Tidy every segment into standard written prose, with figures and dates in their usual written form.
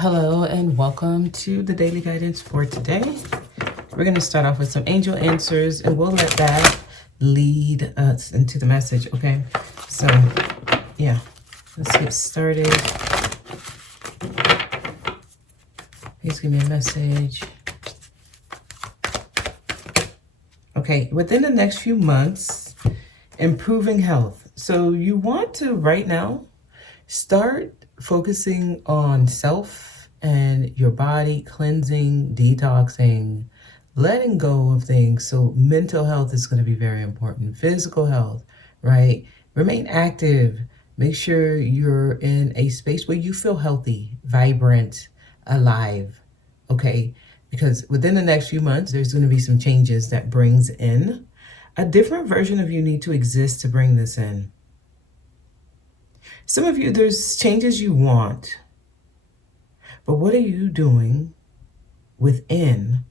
Hello and welcome to the daily guidance for today. We're going to start off with some angel answers and we'll let that lead us into the message, okay? So, yeah, let's get started. Please give me a message. Okay, within the next few months, improving health. So you want to right now start focusing on self and your body, cleansing, detoxing, letting go of things. So mental health is going to be very important. Physical health, right? Remain active. Make sure you're in a space where you feel healthy, vibrant, alive, okay? Because within the next few months, there's going to be some changes that brings in a different version of you need to exist to bring this in. Some of you, there's changes you want, but what are you doing within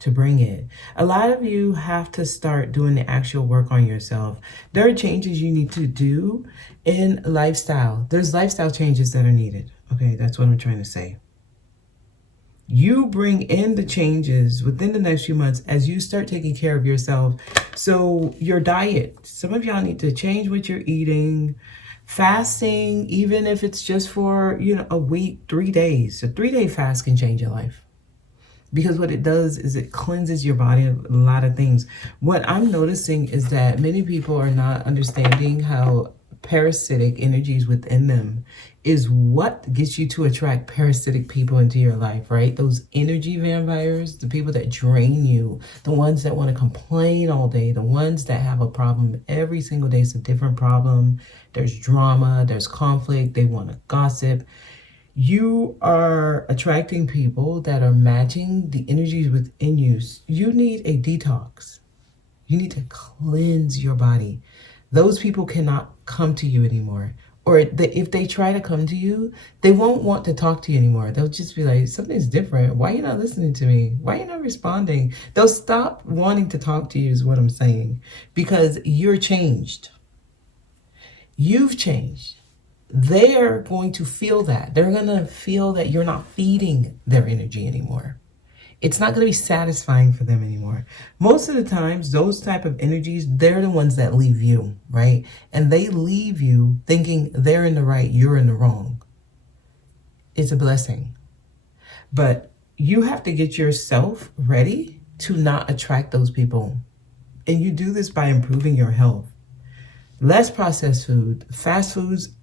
to bring it? A lot of you have to start doing the actual work on yourself. There are changes you need to do in lifestyle. There's lifestyle changes that are needed. Okay, that's what I'm trying to say. You bring in the changes within the next few months as you start taking care of yourself. So your diet, some of y'all need to change what you're eating. Fasting, even if it's just for, a week, 3 days. A 3-day fast can change your life. Because what it does is it cleanses your body of a lot of things. What I'm noticing is that many people are not understanding how parasitic energies within them is what gets you to attract parasitic people into your life, right? Those energy vampires, the people that drain you, the ones that want to complain all day, the ones that have a problem every single day. It's a different problem. There's drama, there's conflict, they want to gossip. You are attracting people that are matching the energies within you. You need a detox. You need to cleanse your body. Those people cannot come to you anymore. Or if they try to come to you, they won't want to talk to you anymore. They'll just be like, something's different. Why are you not listening to me? Why are you not responding? They'll stop wanting to talk to you is what I'm saying. Because you're changed. You've changed. They're going to feel that. They're going to feel that you're not feeding their energy anymore. It's not going to be satisfying for them anymore. Most of the times, those type of energies, they're the ones that leave you, right? And they leave you thinking they're in the right, you're in the wrong. It's a blessing. But you have to get yourself ready to not attract those people. And you do this by improving your health. Less processed food, fast foods.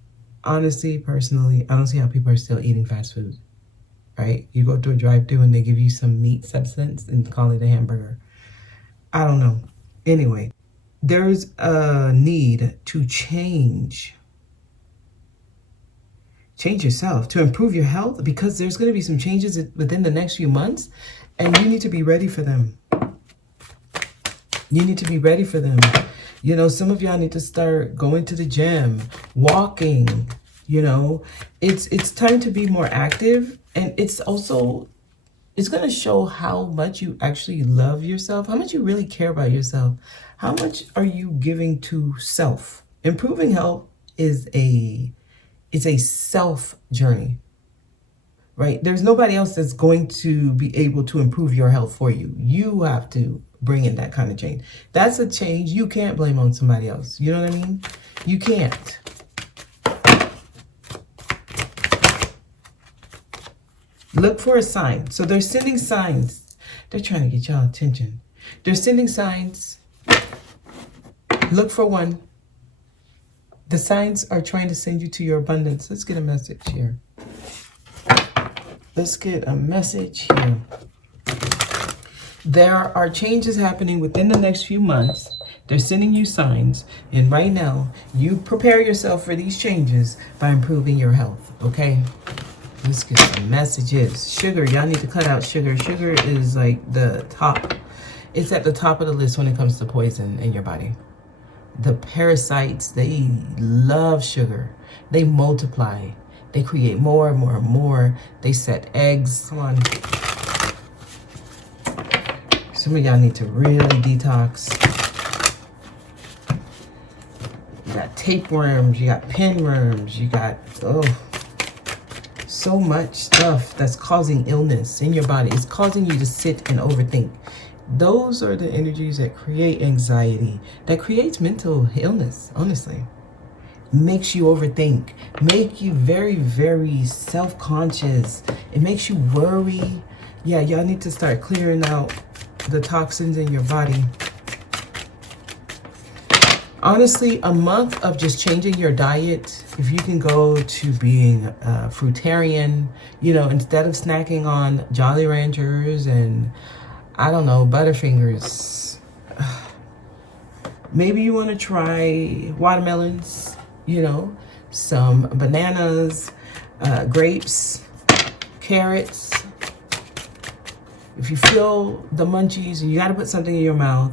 Honestly, personally, I don't see how people are still eating fast food. Right? You go to a drive-thru and they give you some meat substance and call it a hamburger. I don't know. Anyway, there's a need to change yourself, to improve your health, because there's going to be some changes within the next few months and you need to be ready for them. You need to be ready for them. Some of y'all need to start going to the gym, walking, it's time to be more active. And it's going to show how much you actually love yourself, how much you really care about yourself. How much are you giving to self? Improving health is a self journey, right? There's nobody else that's going to be able to improve your health for you. You have to bring in that kind of change. That's a change you can't blame on somebody else. You know what I mean? You can't. Look for a sign. So they're sending signs. They're trying to get y'all attention. They're sending signs. Look for one. The signs are trying to send you to your abundance. Let's get a message here. Let's get a message here. There are changes happening within the next few months. They're sending you signs. And right now, you prepare yourself for these changes by improving your health, okay? Let's get some messages. Sugar, y'all need to cut out sugar. Sugar is like the top. It's at the top of the list when it comes to poison in your body. The parasites, they love sugar. They multiply. They create more and more and more. They set eggs. Come on. Some of y'all need to really detox. You got tapeworms. You got pinworms. You got, So much stuff that's causing illness in your body. It's causing you to sit and overthink. Those are the energies that create anxiety, that creates mental illness, honestly. Makes you overthink, make you very, very self-conscious. It makes you worry. Yeah, y'all need to start clearing out the toxins in your body. Honestly, a month of just changing your diet, if you can go to being a fruitarian, you know, instead of snacking on Jolly Ranchers and, I don't know, Butterfingers. Maybe you want to try watermelons, you know, some bananas, grapes, carrots. If you feel the munchies and you got to put something in your mouth,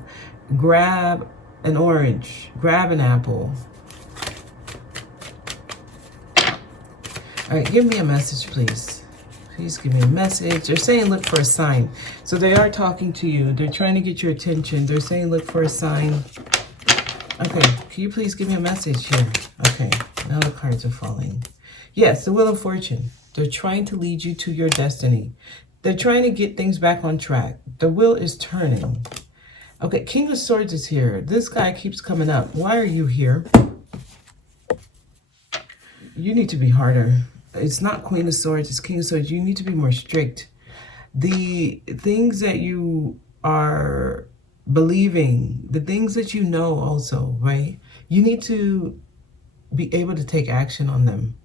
grab an orange, grab an apple. All right, give me a message, please. Please give me a message. They're saying look for a sign. So they are talking to you. They're trying to get your attention. They're saying look for a sign. Okay, can you please give me a message here? Okay, now the cards are falling. Yes, the Wheel of Fortune. They're trying to lead you to your destiny. They're trying to get things back on track. The wheel is turning. Okay, King of Swords is here. This guy keeps coming up. Why are you here? You need to be harder. It's not Queen of Swords, it's King of Swords. You need to be more strict. The things that you are believing, the things that you know also, right? You need to be able to take action on them.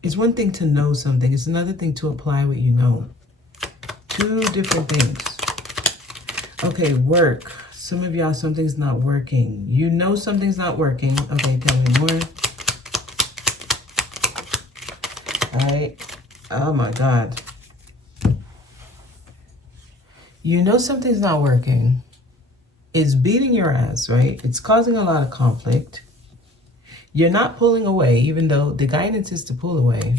It's one thing to know something. It's another thing to apply what you know. Two different things. Okay, work. Some of y'all, something's not working. You know something's not working. Okay, tell me more. All right. Oh my God. You know something's not working. It's beating your ass, right? It's causing a lot of conflict. You're not pulling away, even though the guidance is to pull away.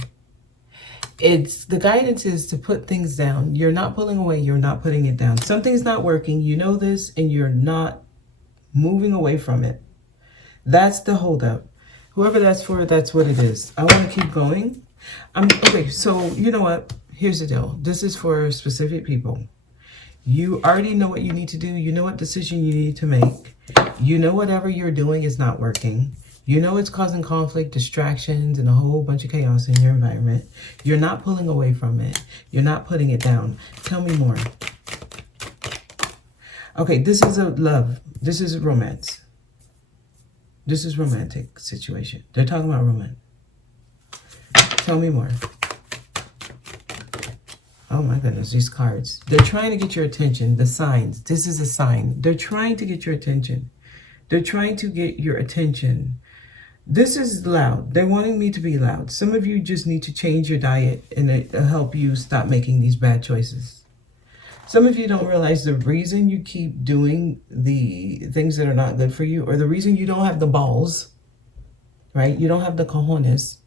The guidance is to put things down. You're not pulling away. You're not putting it down. Something's not working. You know this, and you're not moving away from it. That's the holdup. Whoever that's for, that's what it is. I want to keep going. Okay, so you know what? Here's the deal. This is for specific people. You already know what you need to do. You know what decision you need to make. You know whatever you're doing is not working. You know it's causing conflict, distractions, and a whole bunch of chaos in your environment. You're not pulling away from it. You're not putting it down. Tell me more. Okay, this is a love. This is a romance. This is romantic situation. They're talking about romance. Tell me more. Oh my goodness, these cards. They're trying to get your attention. The signs. This is a sign. They're trying to get your attention. They're trying to get your attention. This is loud. They're wanting me to be loud. Some of you just need to change your diet and it'll help you stop making these bad choices. Some of you don't realize the reason you keep doing the things that are not good for you, or the reason you don't have the balls, right? You don't have the cojones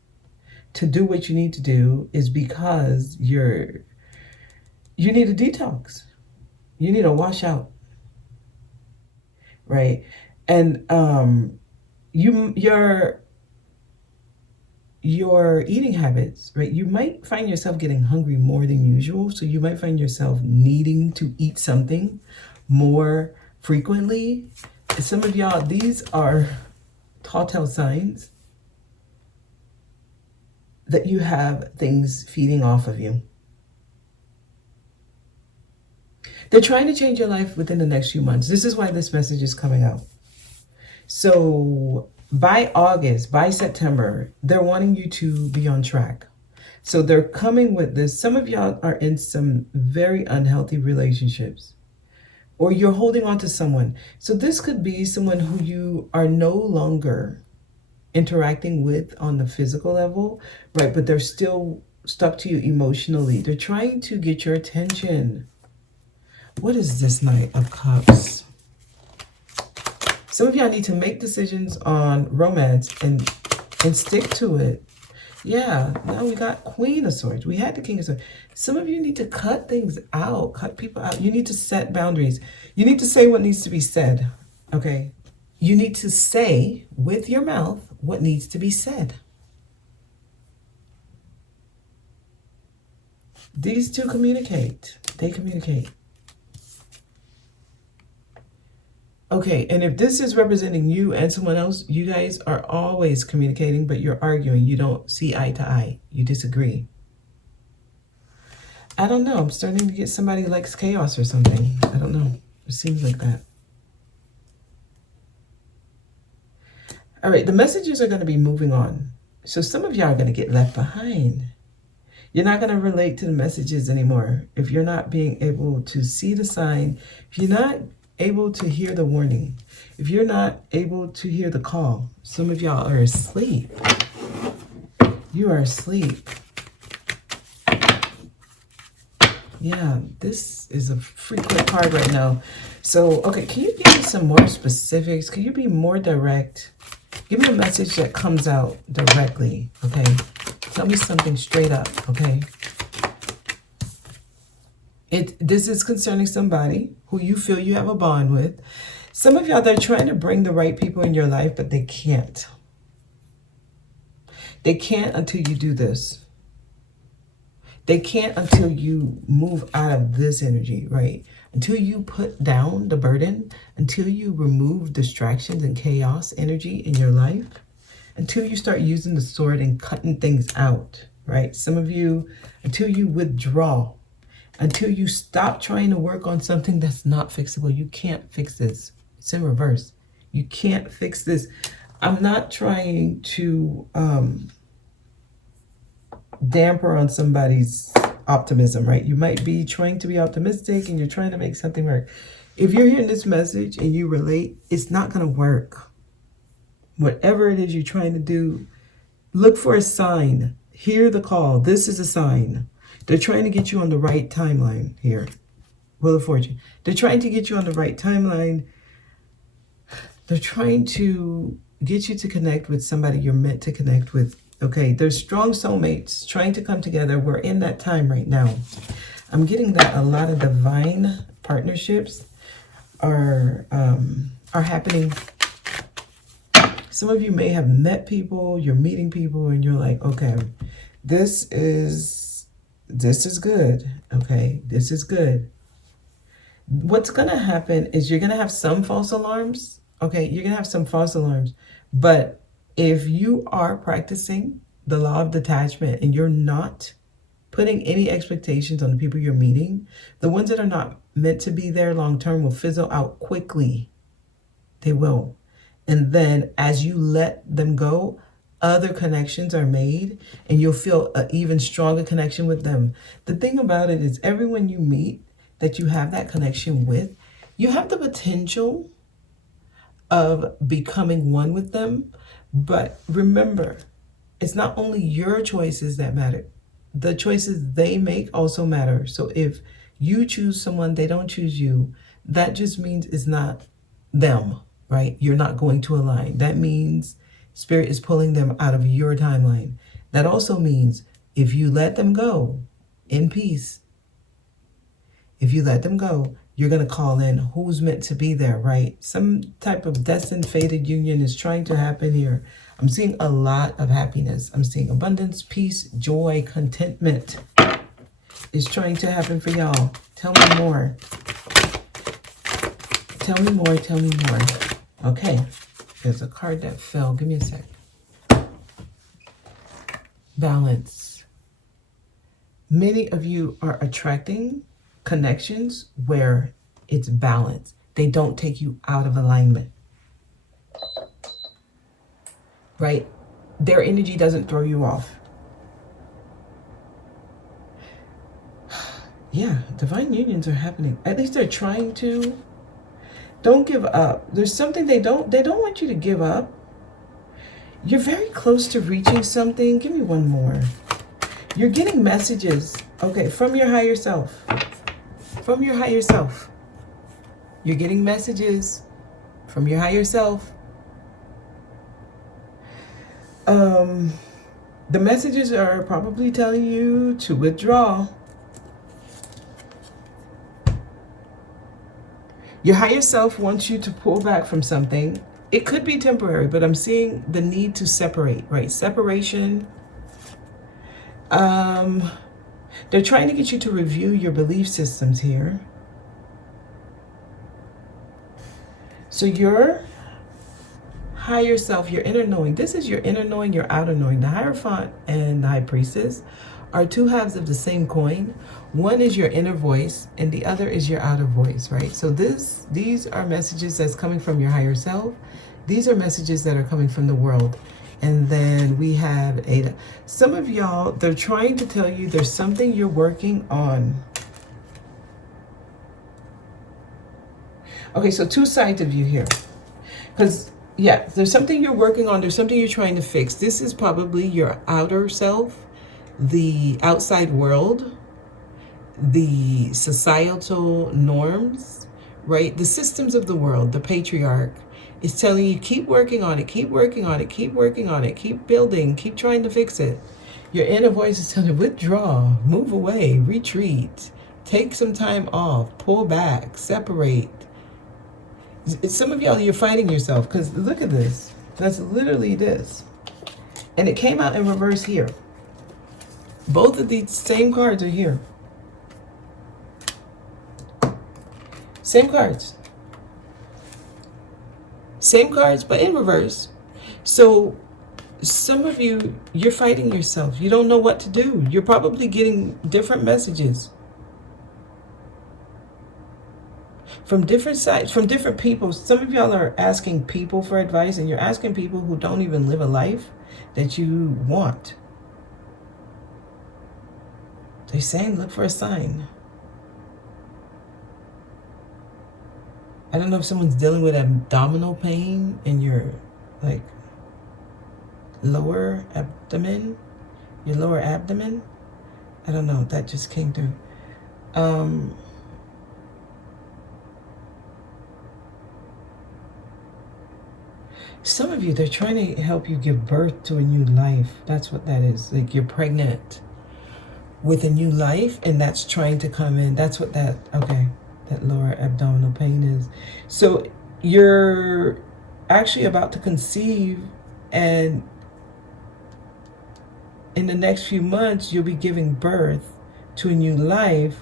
to do what you need to do is because you need a detox. You need a wash out, right? And your eating habits, right? You might find yourself getting hungry more than usual. So you might find yourself needing to eat something more frequently. Some of y'all, these are telltale signs that you have things feeding off of you. They're trying to change your life within the next few months. This is why this message is coming out. So by August, by September, they're wanting you to be on track. So they're coming with this. Some of y'all are in some very unhealthy relationships, or you're holding on to someone. So this could be someone who you are no longer interacting with on the physical level, right? But they're still stuck to you emotionally. They're trying to get your attention. What is this Knight of Cups? Some of y'all need to make decisions on romance and stick to it. Yeah, now we got Queen of Swords. We had the King of Swords. Some of you need to cut things out, cut people out. You need to set boundaries. You need to say what needs to be said, okay? You need to say with your mouth what needs to be said. These two communicate. They communicate. Okay, and if this is representing you and someone else, you guys are always communicating, but you're arguing. You don't see eye to eye. You disagree. I don't know. I'm starting to get somebody who likes chaos or something. I don't know. It seems like that. All right, the messages are going to be moving on. So some of y'all are going to get left behind. You're not going to relate to the messages anymore. If you're not being able to see the sign, if you're not able to hear the warning, if you're not able to hear the call, some of y'all are asleep. You are asleep. Yeah, this is a frequent card right now. So, okay, can you give me some more specifics? Can you be more direct? Give me a message that comes out directly, okay? Tell me something straight up, okay? This is concerning somebody who you feel you have a bond with. Some of y'all, they're trying to bring the right people in your life, but they can't. They can't until you do this. They can't until you move out of this energy, right? Until you put down the burden, until you remove distractions and chaos energy in your life, until you start using the sword and cutting things out, right? Some of you, until you withdraw, until you stop trying to work on something that's not fixable. You can't fix this. It's in reverse. You can't fix this. I'm not trying to damper on somebody's optimism, right? You might be trying to be optimistic and you're trying to make something work. If you're hearing this message and you relate, it's not going to work. Whatever it is you're trying to do, look for a sign. Hear the call. This is a sign. They're trying to get you on the right timeline here. Wheel of Fortune. They're trying to get you on the right timeline. They're trying to get you to connect with somebody you're meant to connect with. Okay, there's strong soulmates trying to come together. We're in that time right now. I'm getting that a lot of divine partnerships are happening. Some of you may have met people, you're meeting people, and you're like, okay, this is good. Okay, this is good. What's gonna happen is you're gonna have some false alarms. Okay, you're gonna have some false alarms, but if you are practicing the law of detachment and you're not putting any expectations on the people you're meeting, the ones that are not meant to be there long term will fizzle out quickly. They will. And then as you let them go, other connections are made and you'll feel an even stronger connection with them. The thing about it is everyone you meet that you have that connection with, you have the potential of becoming one with them. But remember, it's not only your choices that matter. The choices they make also matter. So if you choose someone, they don't choose you, that just means it's not them, right? You're not going to align. That means Spirit is pulling them out of your timeline. That also means if you let them go in peace, if you let them go, you're going to call in who's meant to be there, right? Some type of destined, fated union is trying to happen here. I'm seeing a lot of happiness. I'm seeing abundance, peace, joy, contentment is trying to happen for y'all. Tell me more. Tell me more. Tell me more. Okay. There's a card that fell. Give me a sec. Balance. Many of you are attracting connections where it's balanced. They don't take you out of alignment. Right? Their energy doesn't throw you off. Yeah, divine unions are happening. At least they're trying to. Don't give up. There's something they don't want you to give up. You're very close to reaching something. Give me one more. You're getting messages, okay, from your higher self. From your higher self. You're getting messages from your higher self. The messages are probably telling you to withdraw. Your higher self wants you to pull back from something. It could be temporary, but I'm seeing the need to separate, right? Separation. They're trying to get you to review your belief systems here. So your higher self, your inner knowing, this is your inner knowing, your outer knowing. The Hierophant and the High Priestess are two halves of the same coin. One is your inner voice and the other is your outer voice, right? So these are messages that's coming from your higher self. These are messages that are coming from the world. And then we have Ada. Some of y'all, they're trying to tell you there's something you're working on. Okay, so two sides of you here. Because, yeah, there's something you're working on. There's something you're trying to fix. This is probably your outer self, the outside world, the societal norms, right? The systems of the world, the patriarch. It's telling you, keep working on it, keep working on it, keep working on it, keep building, keep trying to fix it. Your inner voice is telling you, withdraw, move away, retreat, take some time off, pull back, separate. Some of y'all, you're fighting yourself because look at this. That's literally this. And it came out in reverse here. Both of these same cards are here. Same cards. Same cards, but in reverse. So some of you, you're fighting yourself. You don't know what to do. You're probably getting different messages from different sides, from different people. Some of y'all are asking people for advice, and you're asking people who don't even live a life that you want. They're saying, look for a sign. I don't know if someone's dealing with abdominal pain in your, like, lower abdomen, your lower abdomen. I don't know, that just came through. Some of you, they're trying to help you give birth to a new life. That's what that is. Like, you're pregnant with a new life, and that's trying to come in. That's what that, okay. That lower abdominal pain is. So you're actually about to conceive, and in the next few months you'll be giving birth to a new life.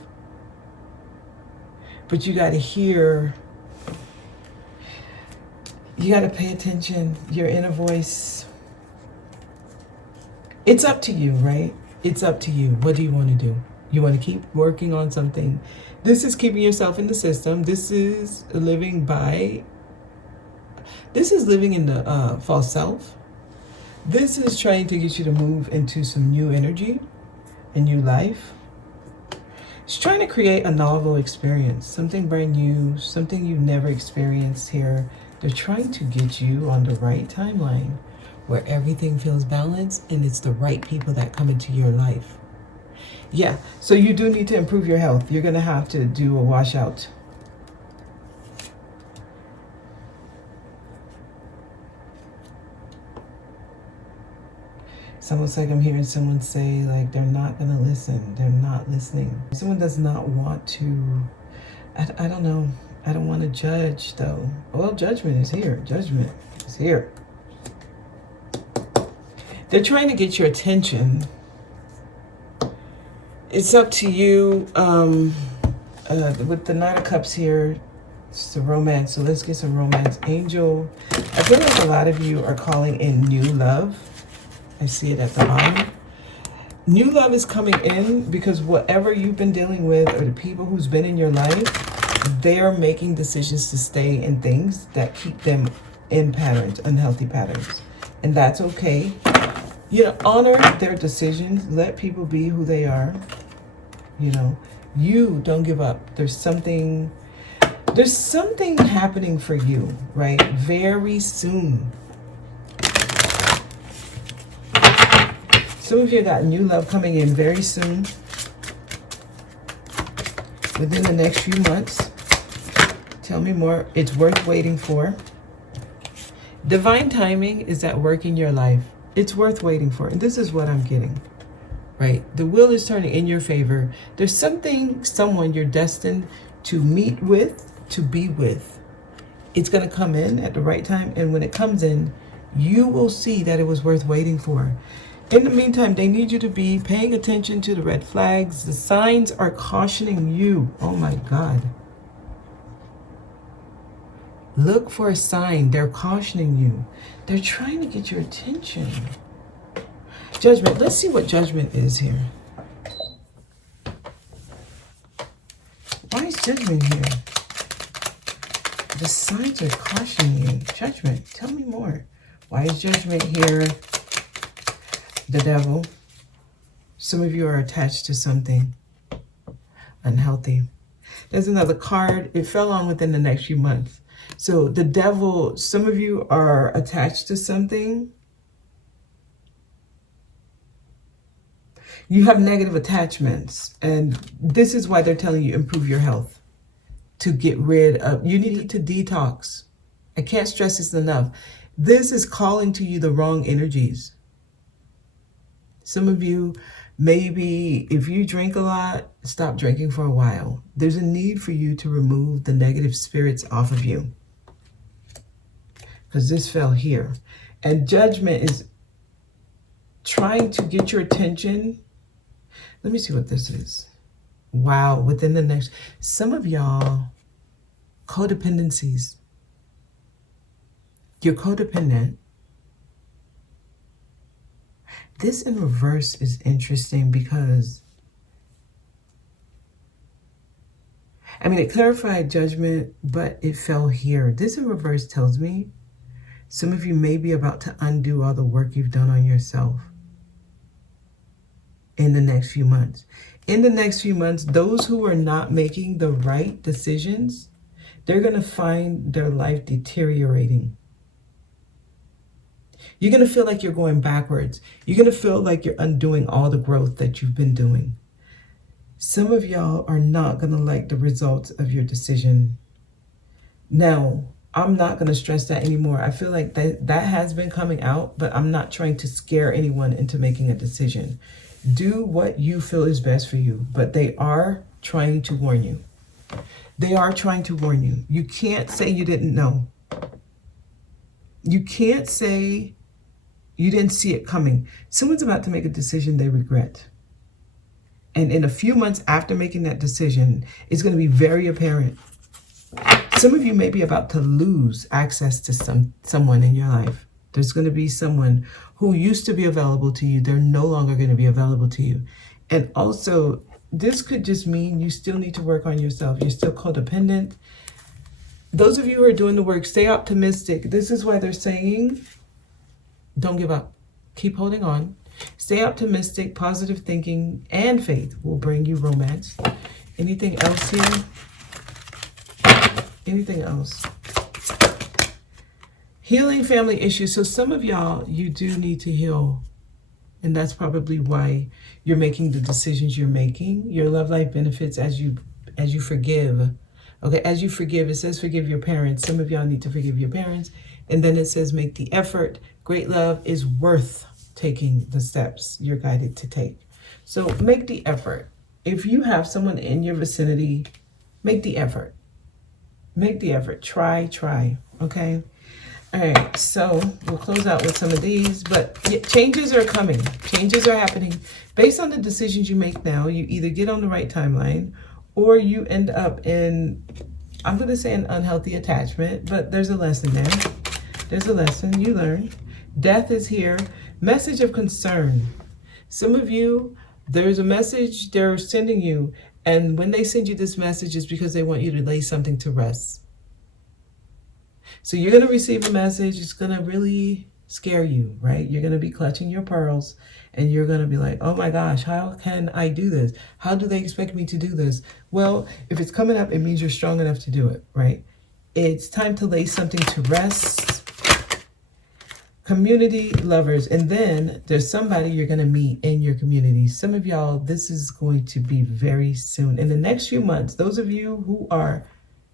But you got to hear, you got to pay attention, your inner voice. It's up to you, right? It's up to you. What do you want to do? You want to keep working on something. This is keeping yourself in the system. This is living by, this is living in the false self. This is trying to get you to move into some new energy, a new life. It's trying to create a novel experience, something brand new, something you've never experienced here. They're trying to get you on the right timeline where everything feels balanced and it's the right people that come into your life. Yeah, so you do need to improve your health. You're going to have to do a washout. It's almost like I'm hearing someone say, like, they're not going to listen. They're not listening. Someone does not want to, I don't know. I don't want to judge, though. Well, judgment is here. Judgment is here. They're trying to get your attention. It's up to you. With the Knight of Cups here, it's the romance. So let's get some romance. Angel. I feel like a lot of you are calling in new love. I see it at the bottom. New love is coming in because whatever you've been dealing with, or the people who's been in your life, they're making decisions to stay in things that keep them in patterns, unhealthy patterns. And that's okay. You know, honor their decisions. Let people be who they are. You know, you don't give up. There's something happening for you, right? Very soon. Some of you got new love coming in very soon. Within the next few months. Tell me more. It's worth waiting for. Divine timing is at work in your life. It's worth waiting for. And this is what I'm getting, right? The wheel is turning in your favor. There's someone you're destined to meet with, to be with. It's going to come in at the right time. And when it comes in, you will see that it was worth waiting for. In the meantime, they need you to be paying attention to the red flags. The signs are cautioning you. Oh my God. Look for a sign. They're cautioning you. They're trying to get your attention. Judgment. Let's see what judgment is here. Why is judgment here? The signs are cautioning you. Judgment. Tell me more. Why is judgment here? The devil. Some of you are attached to something unhealthy. There's another card. It fell on within the next few months. So the devil, some of you are attached to something. You have negative attachments. And this is why they're telling you improve your health. To get rid of, you need to detox. I can't stress this enough. This is calling to you the wrong energies. Some of you, maybe if you drink a lot, stop drinking for a while. There's a need for you to remove the negative spirits off of you. Because this fell here. And judgment is trying to get your attention. Let me see what this is. Wow, within the next, some of y'all, codependencies. You're codependent. This in reverse is interesting because, I mean, it clarified judgment, but it fell here. This in reverse tells me some of you may be about to undo all the work you've done on yourself in the next few months. In the next few months, those who are not making the right decisions, they're going to find their life deteriorating. You're going to feel like you're going backwards. You're going to feel like you're undoing all the growth that you've been doing. Some of y'all are not going to like the results of your decision. Now, I'm not going to stress that anymore. I feel like that has been coming out, but I'm not trying to scare anyone into making a decision. Do what you feel is best for you, but they are trying to warn you. They are trying to warn you. You can't say you didn't know. You can't say you didn't see it coming. Someone's about to make a decision they regret. And in a few months after making that decision, it's going to be very apparent. Some of you may be about to lose access to someone in your life. There's going to be someone who used to be available to you. They're no longer going to be available to you. And also, this could just mean you still need to work on yourself. You're still codependent. Those of you who are doing the work, stay optimistic. This is why they're saying, don't give up. Keep holding on. Stay optimistic. Positive thinking and faith will bring you romance. Anything else here? Anything else? Healing family issues. So some of y'all, you do need to heal. And that's probably why you're making the decisions you're making. Your love life benefits as you forgive. Okay, as you forgive, it says forgive your parents. Some of y'all need to forgive your parents. And then it says make the effort. Great love is worth taking the steps you're guided to take. So make the effort. If you have someone in your vicinity, make the effort. Make the effort. Try. Okay? All right, so we'll close out with some of these, but changes are coming. Changes are happening. Based on the decisions you make now, you either get on the right timeline or you end up in, I'm going to say an unhealthy attachment, but there's a lesson there. There's a lesson you learn. Death is here. Message of concern. Some of you, there's a message they're sending you, and when they send you this message, it's because they want you to lay something to rest. So you're going to receive a message. It's going to really scare you, right? You're going to be clutching your pearls and you're going to be like, oh my gosh, how can I do this? How do they expect me to do this? Well, if it's coming up, it means you're strong enough to do it, right? It's time to lay something to rest. Community lovers. And then there's somebody you're going to meet in your community. Some of y'all, this is going to be very soon. In the next few months, those of you who are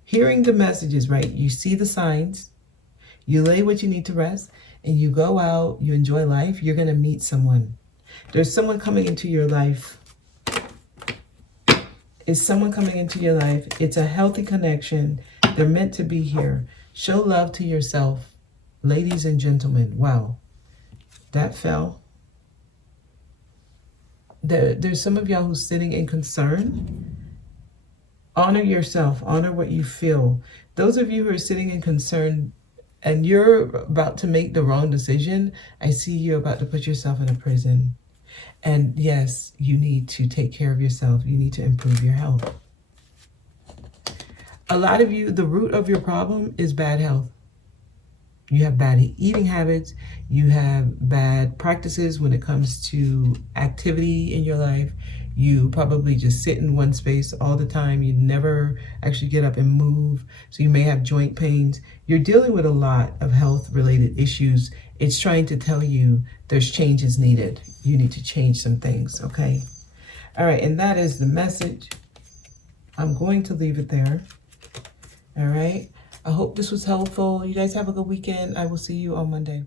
hearing the messages, right? You see the signs, you lay what you need to rest, and you go out, you enjoy life, you're going to meet someone. There's someone coming into your life. Is someone coming into your life? It's a healthy connection. They're meant to be here. Show love to yourself. Ladies and gentlemen, wow. That fell. There's some of y'all who's sitting in concern. Honor yourself. Honor what you feel. Those of you who are sitting in concern and you're about to make the wrong decision, I see you're about to put yourself in a prison. And yes, you need to take care of yourself. You need to improve your health. A lot of you, the root of your problem is bad health. You have bad eating habits. You have bad practices when it comes to activity in your life. You probably just sit in one space all the time. You never actually get up and move. So you may have joint pains. You're dealing with a lot of health-related issues. It's trying to tell you there's changes needed. You need to change some things, okay? All right, and that is the message. I'm going to leave it there. All right. I hope this was helpful. You guys have a good weekend. I will see you on Monday.